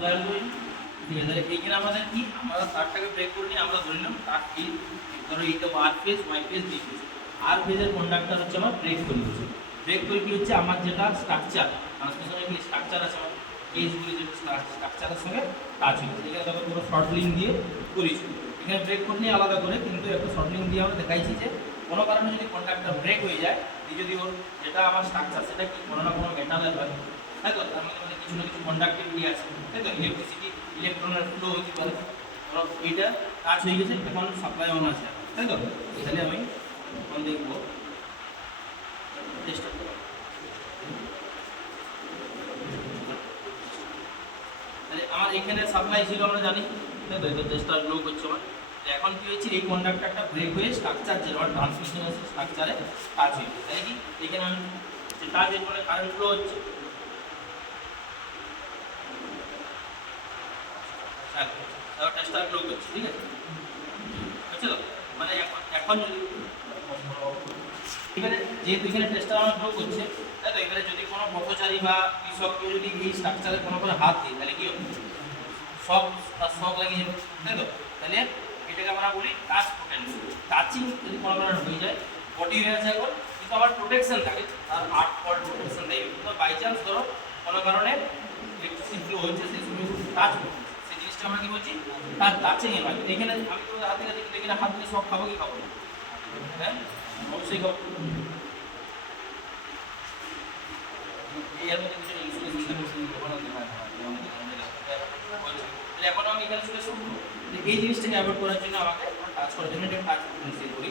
Supply হলো, ঠিক আছে। তাহলে এইখানে আমাদের কি, আমরা তারটাকে ব্রেক করে নিয়ে আমরা ধরে নিলাম তার এই ধরো এইটা R phase, Y phase, B phase. আর ফেজের কন্ডাক্টর হচ্ছে আমার ব্রেক করে দিচ্ছে। ব্রেক করে কি হচ্ছে, আমার যেটা স্ট্রাকচার ট্রান্সমিশনের কি স্ট্রাকচার আছে আমার কেসগুলি, যেটা স্ট্রাকচারের সঙ্গে টাচ হচ্ছে, এখানে দেখো পুরো শর্ট লিঙ্ক দিয়ে করেছি। এখানে ব্রেক করে নিয়ে আলাদা করে কিন্তু একটু শর্ট লিঙ্ক দিয়ে আমরা দেখাইছি যে কোনো কারণে যদি কন্ডাক্টর ব্রেক হয়ে যায়, এই যদি ওর যেটা আমার স্ট্রাকচার সেটা কি কোনো না কোনো মেটালের হয়, তাই তো, তার মধ্যে কিছু না কিছু কন্ডাক্টিভিটি আছে, তাই তো, ইলেকট্রিসিটি ইলেকট্রনের ফ্লো হতে পারে। ধরো এইটা কাজ হয়ে গেছে, এখন সাপ্লাই অন আছে, তাই তো। তাহলে আমি এখন দেখবো চেষ্টা করবো, তাহলে আমার এখানে সাপ্লাই ছিল আমরা জানি, তাই তো, এটা চেষ্টা লো করছে আমার। এখন কি হয়েছে, এই কন্ডাক্টরটা ব্রেক হয়ে স্ট্রাকচার যে আমার ট্রান্সমিশন আছে স্ট্রাকচারে টাচ হয়েছে, তাই কি এখানে আমি যে টাচ হয়ে মানে কারেন্ট ফ্লো হচ্ছে, টেস্টার ফ্লো করছে, ঠিক আছে, বুঝছো তো। মানে এখন যদি এখানে যেহেতু এখানে টেস্টার আমার ফ্লো করছে, তাই তো, এখানে যদি কোনো পথচারী বা কৃষক কেউ যদি এই স্ট্রাকচারে কোনো হাত দিই, তাহলে কি হবে, শক, তার শক লাগিয়ে যাবে, তাই তো। তাহলে এটাকে আমরা বলি টাচ পোটেনশিয়াল। টাচিং যদি কোনো কারণে হয়ে যায়, বডি হয়ে যায় এখন, কিন্তু আমার প্রোটেকশন থাকে, তার 8 ভোল্ট প্রোটেকশন দেয়, কিন্তু বাই চান্স ধরো কোনো কারণে ইলেকট্রিসিটি ফ্লো হচ্ছে, সেই সময় টাচ করছে, সেই জিনিসটা আমরা কি বলছি, তার টাচিং এ হয়। এখানে আমি তো হাতে কাছে এখানে হাত দিয়ে শক খাবো কি খাবো, হ্যাঁ অবশ্যই খাবো। এর মধ্যে কিছু ইনসুলেশন এখন আমি এখানে চলে আসবো, এই জিনিসটাকে অ্যাভয়েড করার জন্য আমাকে টাচ করার জন্য একটা টাচ পোটেনশিয়াল করি,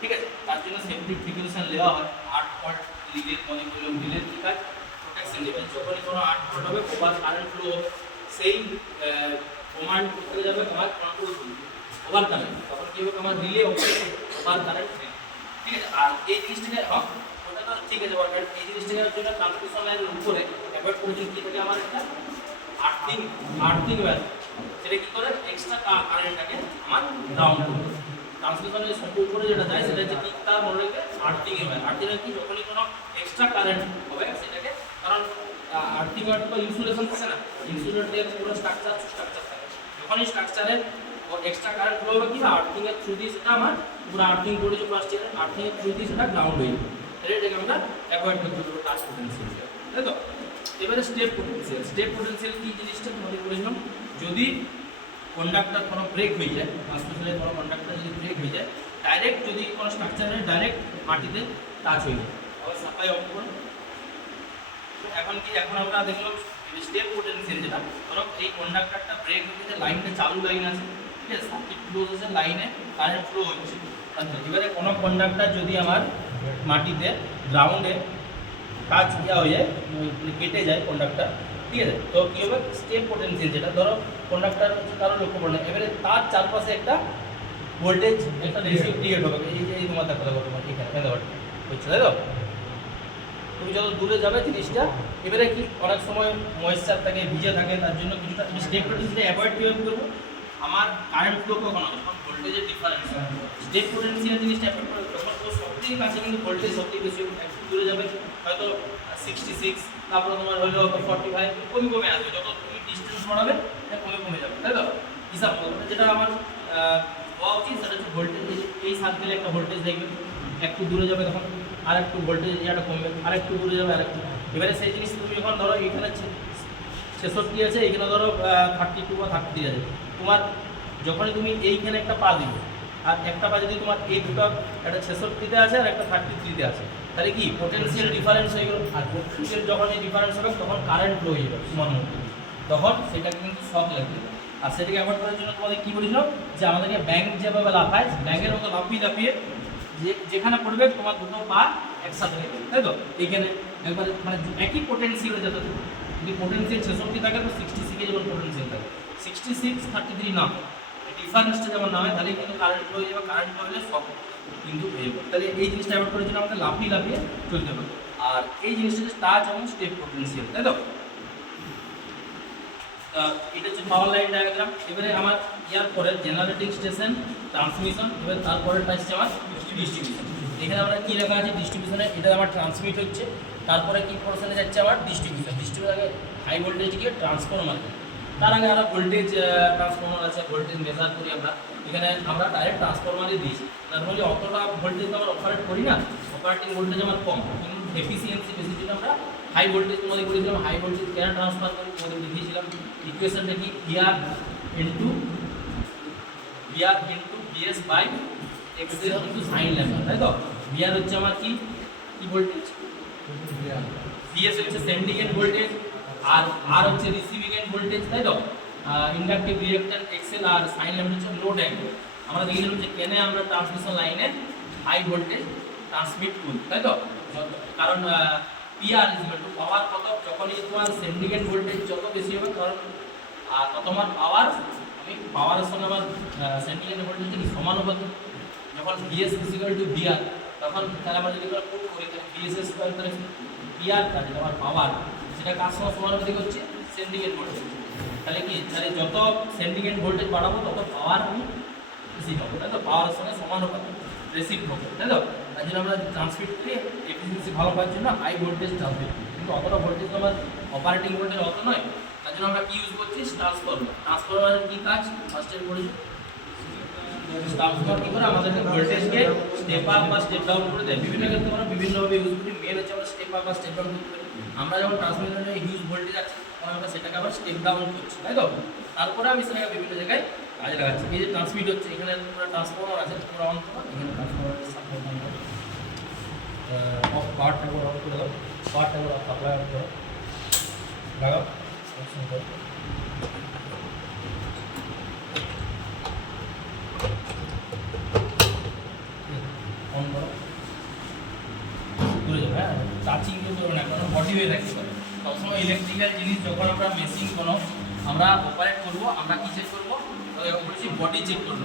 ঠিক আছে। তার জন্য সেফটি প্রিকশন নেওয়া হয়। 8 ভোল্ট রিলে মনে করলাম, রিলে কি কাজ, প্রোটেকশন লেভেল, যখনই কোনো 8 ভোল্ট হবে ওভার কারেন্ট ফ্লো, সেই কমান্ড করতে যাবে আমার কন্ট্রোল ওভার কারেন্ট, তখন কি হবে আমার রিলে ওভার কারেন্ট, ঠিক আছে। আর এই জিনিসটাকে ওটা তো ঠিক আছে, এই জিনিসটাকে জন্য ট্রান্সমিশন লাইনের উপরে অ্যাভয়েড করার জন্য কি থাকে আমার একটা আর্থিং ওয়্যার, সেটা কি করে এক্সট্রা কারেন্টটাকে আমার ডাউন করবে। ট্রান্সমিশনের সব উপরে যেটা যায় সেটা হচ্ছে কি, তার মনে রাখবে আর্থিং ওয়্যার। আর্থিং কি, যখনই কোনো এক্সট্রা কারেন্ট হবে সেটাকে, কারণ আর্থিং ওয়্যার তো ইনসুলেশন থাকে না, ইনসুলেটের পুরো স্ট্রাকচার থাকে, যখনই স্ট্রাকচারের এক্সট্রা কারেন্ট ফ্লো হবে কি আর্থিং এর থ্রু দিয়ে সেটা আমার পুরো আর্থিং করেছে ফার্স্ট ইয়ারে, আর্থিং এর থ্রু দিয়ে সেটা গ্রাউন্ড হয়ে যাবে, এটাকে আমরা অ্যাভয়েড করতে পারবো টাচ পোটেনশিয়াল, তাই তো। এবারে স্টেপ পোটেনশিয়াল কি জিনিসটা তোমাদের বলেছিলাম, যদি কন্ডাক্টর কোনো ব্রেক হয়ে যায়, ট্রান্সমিশনের কোনো কন্ডাক্টর যদি ব্রেক হয়ে যায়, ডাইরেক্ট যদি কোনো স্ট্রাকচারে ডাইরেক্ট মাটিতে টাচ হয়ে যায়, আবার সাপ্লাই অফ করুন। এখন আমরা দেখলাম স্টেপ পোটেনশিয়াল, যেটা ধরো এই কন্ডাক্টরটা ব্রেক হয়ে গেছে, লাইনটা চালু লাইন আছে, ঠিক আছে, সার্কিট ক্লোজ আছে, লাইনে কারেন্ট ফ্লো হচ্ছে। আচ্ছা, এবারে কোনো কন্ডাক্টর যদি আমার মাটিতে গ্রাউন্ডে টাচ হয়ে যায়, কেটে যায় কন্ডাক্টর, ঠিক আছে, তো কী হবে স্টেপ পোটেনশিয়াল, যেটা ধরো কন্ডাক্টর হচ্ছে কারো লক্ষ্য পড়ে না, এবারে তার চারপাশে একটা ভোল্টেজ, একটা রেশিও ক্রিয়েট হবে, এই তোমার দেখা কথা এখানে হচ্ছে, তাই তো। তুমি যত দূরে যাবে জিনিসটা, এবারে কি অনেক সময় ময়েশ্চার থাকে, ভিজে থাকে, তার জন্য কিছুটা স্টেপ পোটেনশিয়াল অ্যাভয়েড কীভাবে করবো, আমার কারেন্ট ফ্লো কখন হবে, তখন ভোল্টেজের ডিফারেন্স, স্টেপ পোটেনশিয়াল জিনিসটা অ্যাভয়েড করবে, তখন ও সবথেকে কাছে কিন্তু ভোল্টেজ সবথেকে বেশি, একটু দূরে যাবে হয়তো 66, তারপরে তোমার হলো 45, কমে আসবে, যত তুমি ডিস্টেন্স বাড়াবে এটা কমে যাবে, তাই তো। হিসাব করবে যেটা আমার হওয়া উচিত সেটা হচ্ছে ভোল্টেজ, এই সার্কেলে একটা ভোল্টেজ দেখবে, একটু দূরে যাবে তখন আর একটু ভোল্টেজ ইয়াটা কমবে, আর একটু দূরে যাবে আর একটু, এবারে সেই জিনিস তুমি যখন ধরো এখানে 66 আছে, এখানে ধরো 32 বা 33 আছে, তোমার যখনই তুমি এইখানে একটা পা দিবে, আর একটা পা যদি তোমার এই দুটো একটা 66-তে আছে আর একটা 33-তে আছে, তাহলে কি পোটেনশিয়াল ডিফারেন্স হয়ে গেল, আর পোটেনশিয়াল যখন এই ডিফারেন্স হবে তখন কারেন্ট ফ্লো হয়ে যাবে সমান মধ্যে, তখন সেটাকে কিন্তু শক লাগবে। আর সেটাকে অ্যাভয়েড করার জন্য তোমাদের কী বলেছিল, যে আমাদেরকে ব্যাংক যেভাবে লাফায়, ব্যাংকের মতো লাফিয়ে যেখানে পড়বে তোমার দুটো পা একসাথে নেবে, তাই তো। এইখানে একবারে মানে একই পোটেনশিয়াল যেতে, যদি পোটেনশিয়াল 66 থাকে তো 66 যেমন পোটেনশিয়াল থাকে, 66 33 না, ডিফারেন্সটা যেমন না হয়, তাহলে কিন্তু কারেন্ট হয়ে যাবে, কারেন্ট হলে শক কিন্তু হয়ে যাবে। তাহলে এই জিনিসটা অ্যাভয়েড করার জন্য আমাদের লাফিয়ে চলতে হবে। আর এই জিনিসটা হচ্ছে টাচ এবং স্টেপ পোটেনশিয়াল, তাই তো। এটা হচ্ছে পাওয়ার লাইন ডায়াগ্রাম। এবারে আমার ইয়ার পরে জেনারেটিং স্টেশন, ট্রান্সমিশন, এবার তারপরেটা হচ্ছে আমার ডিস্ট্রিবিউশন। এখানে আমরা কী লেখা আছে ডিস্ট্রিবিউশনে, এটা আমার ট্রান্সমিট হচ্ছে, তারপরে কী পোর্শনে যাচ্ছে আমার ডিস্ট্রিবিউশন, হাই ভোল্টেজ গিয়ে ট্রান্সফরমার, তার আগে আমরা ভোল্টেজ ট্রান্সফর্মার আছে, ভোল্টেজ মেজার করি আমরা, এখানে আমরা ডাইরেক্ট ট্রান্সফরমারই দিয়েছি। নর্মালি অতটা ভোল্টেজ আমরা অপারেট করি না, অপারেটিং ভোল্টেজ আমার কম, কিন্তু এফিসিয়েন্সি বেশি জন্য আমরা হাই ভোল্টেজ তোমাদের বলেছিলাম। হাই ভোল্টেজ কেন ট্রান্সফার করি তোমাদের দেখিয়েছিলাম। ইকুয়েশনটা কি, VR into VS by XL into sine lambda, তাই তো? ভিআর হচ্ছে আমার কি ভোল্টেজ, বিএস হচ্ছে সেন্ডিং এন্ড ভোল্টেজ, আর আর হচ্ছে রিসিভিং এন্ড ভোল্টেজ, তাই তো? ইন্ডাকটিভ রিঅ্যাক্ট্যান্স এক্সএল আর সাইন ল্যাম্ডা হচ্ছে লোড অ্যাঙ্গেল। আমরা দেখেছিলাম যে কেন আমরা ট্রান্সমিশন লাইনে হাই ভোল্টেজ ট্রান্সমিট করি, তাই তো? কারণ পিআর ইজ ইকুয়াল টু পাওয়ার কত, যখনই তোমার সেন্ডিং এন্ড ভোল্টেজ যত বেশি হবে কারণ তত আমার পাওয়ার, আমি পাওয়ারের সঙ্গে আমার সেন্ডিং এন্ড ভোল্টেজ কি সমানুপাতিক। যখন VS is equal to VR, তখন তাহলে আমরা যদি পুট করি তাহলে বিএস স্কয়ার তাহলে পিআর টা যেটা আমার পাওয়ার, সেটা কার সঙ্গে সমানুপাতিক হচ্ছে সেন্ডিং এন্ড ভোল্টেজ। তাহলে কি, তাহলে যত সেন্ডিং এন্ড ভোল্টেজ বাড়াবো তত পাওয়ার আমি বেশি পাবো, তাই তো? পাওয়ারের সঙ্গে সমানুপাতিক রেসিভ হবে, তাই তো? তাই জন্য আমরা ট্রান্সমিট করি এফিসিয়েন্সি ভালো পাওয়ার জন্য হাই ভোল্টেজ ট্রান্সমিট করি, কিন্তু অতটা ভোল্টেজ তো আমার অপারেটিং ভোল্টেজ অত নয়। তার জন্য আমরা কি ইউজ করছি, ট্রান্সফরমার। ট্রান্সফরমারের কি কাজ, ফার্স্টের পড়েছি। ট্রান্সফরমার কি করে আমাদেরকে ভোল্টেজকে স্টেপ আপ বা স্টেপ ডাউন করে দেয়। বিভিন্ন ক্ষেত্রে আমরা বিভিন্নভাবে ইউজ করি। মেন হচ্ছে আমরা স্টেপ আপ বা স্টেপ ডাউন করতে পারি। আমরা যখন ট্রান্সমিটারে হিউজ ভোল্টেজ আছে তখন আমরা সেটাকে আবার স্টেপ ডাউন করছি, তাই তো? তারপরে আমি সেটাকে বিভিন্ন জায়গায় কাজে লাগাচ্ছি। এই যে ট্রান্সমিট হচ্ছে, এখানে পুরো ট্রান্সফরমার আছে, পুরো অন করো, এখানে ট্রান্সফরমারের সাপ্লাই অন করো, অফ পাওয়ারটা করে অন করে দাও, পাওয়ারটা করে সাপ্লাই অন করো, লাগাও, অন করো। অন করো, ঘুরে যাবে। হ্যাঁ, টাচিং কিন্তু করবে না, কোনো বডি হয়ে থাকতে পারে। সবসময় ইলেকট্রিক্যাল জিনিস যখন আমরা মেশিন কোনো আমরা অপারেট করবো, আমরা কি চেক করবো, বলছি বডি চেক করবো,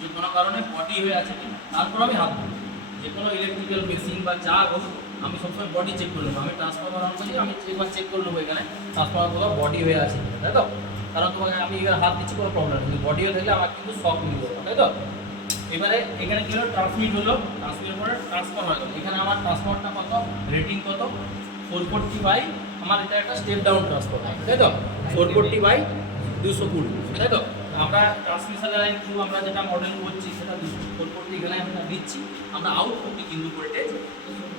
যে কোনো কারণে বডি হয়ে আছে কিনা, তারপর আমি হাত দেবো। যে কোনো ইলেকট্রিক্যাল মেশিন বা যা হোক আমি সবসময় বডি চেক করে নেবো। আমি ট্রান্সফরমার অন করছি, আমি একবার চেক করে নেবো এখানে ট্রান্সফরমার কোথাও বডি হয়ে আছে কিনা, তাই তো? কারণ তোমাকে আমি এবার হাত দিচ্ছি কোনো প্রবলেম নেই, কিন্তু বডি হয়ে থাকলে আমার কিন্তু শক নিয়ে যাবো, তাই তো? এবারে এখানে কি হলো, ট্রান্সমিট হলো, ট্রান্সমিটের পরে ট্রান্সফার হয়ে গেল। এখানে আমার ট্রান্সফারটা কত, রেটিং কত, 440 বাই, আমার এটা একটা স্টেপ ডাউন ট্রান্সফার, তাই তো? 440 বাই 220, তাই তো? আমরা ট্রান্সমিশন লাইন থ্রু আমরা যেটা মডেল করছি সেটা 440 এখানে আমরা দিচ্ছি। আমরা আউটপুটটি কিন্তু ভোল্টেজ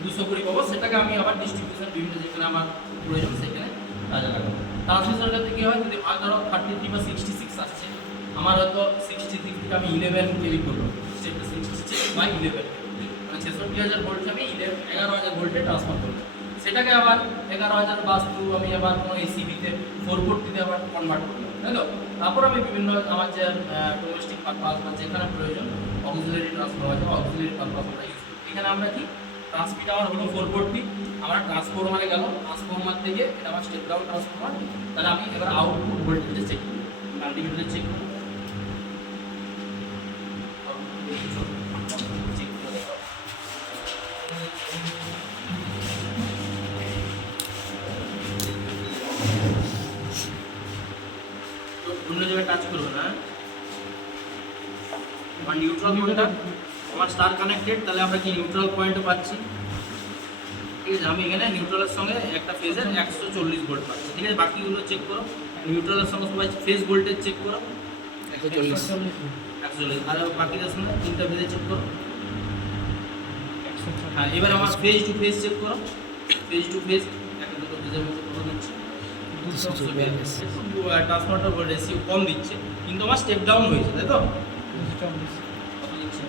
220 পাবো, সেটাকে আমি আবার ডিস্ট্রিবিউশন বিভিন্ন যেখানে আমার প্রয়োজন সেখানে কাজে লাগাবো। ট্রান্সমিশনের ক্ষেত্রে কী হয়, যদি ভাগ ধরো 33 বা 66 আসছে, আমার হয়তো 63 থেকে আমি 11 কেবি করবো, সেটা 66 বাই 11, মানে 66,000 ভোল্ট আমি 11,000 ভোল্টে ট্রান্সফার করবো। সেটাকে আবার 11,000 বাস থ্রু আমি আবার কোনো এসিবিতে 440 আবার কনভার্ট করবো, তাই তো? তারপর আমি বিভিন্ন আমার যে ডোমেস্টিক পারপাস বা যেখানে প্রয়োজন অক্সিলারি ট্রান্সফার আছে বা অক্সিলারি পারপাস আমরা ইউজ করি। এখানে আমরা কি ট্রান্সমিট আমার হলো 440, আমরা ট্রান্সফরমারে গেল, ট্রান্সফরমার থেকে এটা আমার স্টেপ ডাউন ট্রান্সফরমার, তাহলে আমি এবার আউটপুট ভোল্টেজে চেক করি, মাল্টিমিটারে চেক করি, অন্য জায়গায় টাচ করবো না। আমার নিউট্রাল কোনটা, আমার স্টার কানেক্টেড, তাহলে আমরা কি নিউট্রাল পয়েন্টও পাচ্ছি, ঠিক আছে? আমি এখানে নিউট্রালের সঙ্গে একটা ফেজের 140 ভোল্ট পাচ্ছি, ঠিক আছে? বাকিগুলো চেক করো, নিউট্রালের সঙ্গে সবাই ফেজ ভোল্টেজ চেক করো 140, আর বাকিটার সঙ্গে তিনটা ফেজে চেক করো। হ্যাঁ, এবার আমার ফেজ টু ফেজ চেক করো, ফেজ টু ফেজ একটা দুটো ফেজের মধ্যে কত দিচ্ছে, ট্রান্সফরমারটা রেশিও কম দিচ্ছে, কিন্তু আমার স্টেপ ডাউন হয়েছে, তাই তো? কত দিচ্ছে,